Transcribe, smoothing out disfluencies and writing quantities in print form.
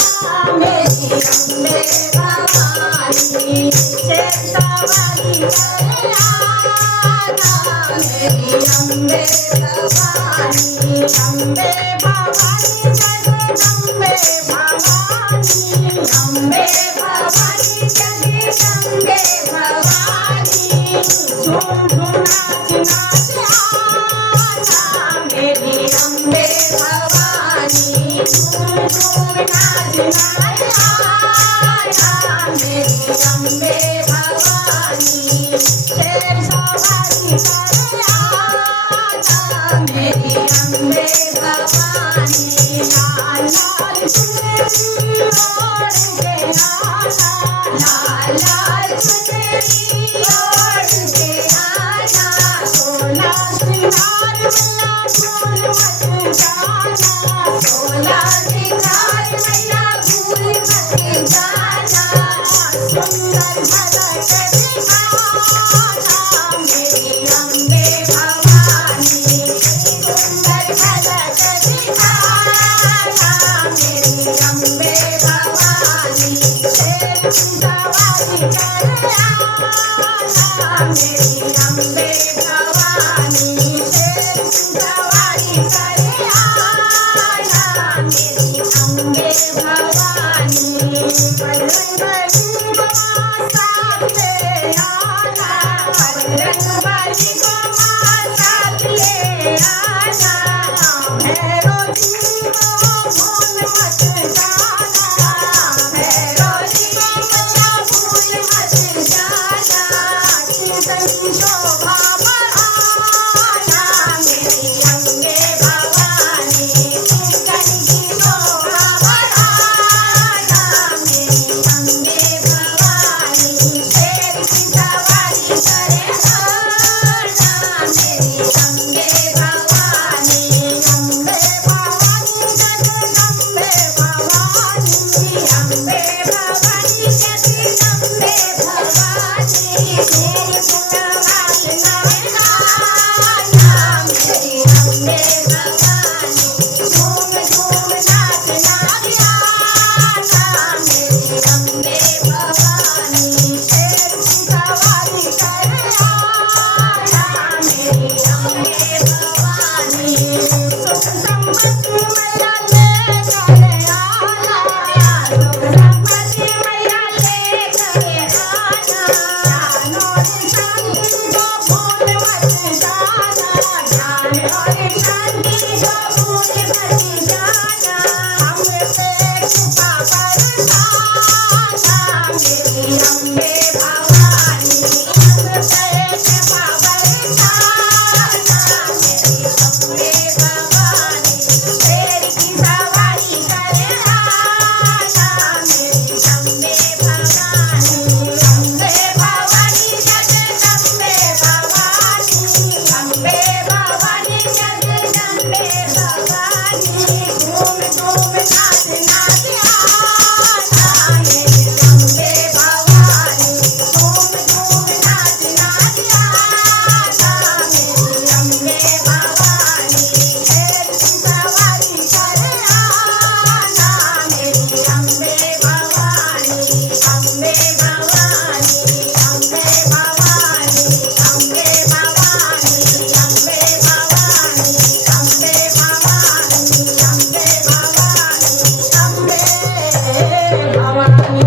मेरी अम्बे भवानी शेषवाली करे आना मेरी अम्बे भवानी अम्बे भवानी जगदम्बे भवानी अम्बे भवानी जगदम्बे भवानी झूम झूम नाच नाच आना मेरी अम्बे भवानी झूम झूम नाच नाच आना मेरी अम्बे भवानी शेर सवारी करे आना मेरी अम्बे भवानी लाल लाल चुनरी ओढ़ के आना लाल लाल चुनरी ओढ़ के आना सोला श्रृंगार मैया भूल मत जाना सोला श्रृंगार मैया भूल मत जाना सुंदर झलक दिखाना मेरी अम्बे भवानी सुंदर झलक दिखाना मेरी अम्बे भवानी शेर सवारी करे आना मेरी अम्बे भवानी शेर सवारी करे आना मेरी अम्बे भवानी बजरंग बली को साथ ले आना बजरंग बली को साथ ले आना भैरो जी को भूल मत जाना भैरो जी को भूल मत जाना चिंतन की शोभा बढ़ाना मेरी अम्बे भवानी चिंतन की शोभा बढ़ाना मेरी अम्बे भवानी शेर की सवारी करे आना मेरी अम्बे भवानी जगदम्बे भवानी अम्बे भवानी जगदम्बे भवानी शेर फुलवारी नाचना मेरी अम्बे भवानी झूम झूम नाचना मेरी अम्बे भवानी शेर की सवारी करे आना मेरी अम्बे भवानी सुख संपत्ति मैया लेकर आना सुख संपत्ति मैया लेकर आना जानो शांति को भूल मत जाना ज्ञान और शांति को भूल मत जाना हम पे कृपा बरसाना मेरी अम्बे भवानी हम पे कृपा बरसाना मेरी अम्बे भवानी शेर की सवारी करे आना मेरी अम्बे भवानी जगदम्बे भवानी जगदम्बे भवानी झूम झूम नाच नाच आना मेरी अम्बे भवानी झूम झूम नाच नाच आना मेरी अम्बे भवानी शेर की सवारी करे आना मेरी अम्बे भवानी अम्बे भवानी अम्बे भवानी अम्बे भवानी अम्बे भवानी अम्बे भवानी अम्बे भवानी अम्बे भवानी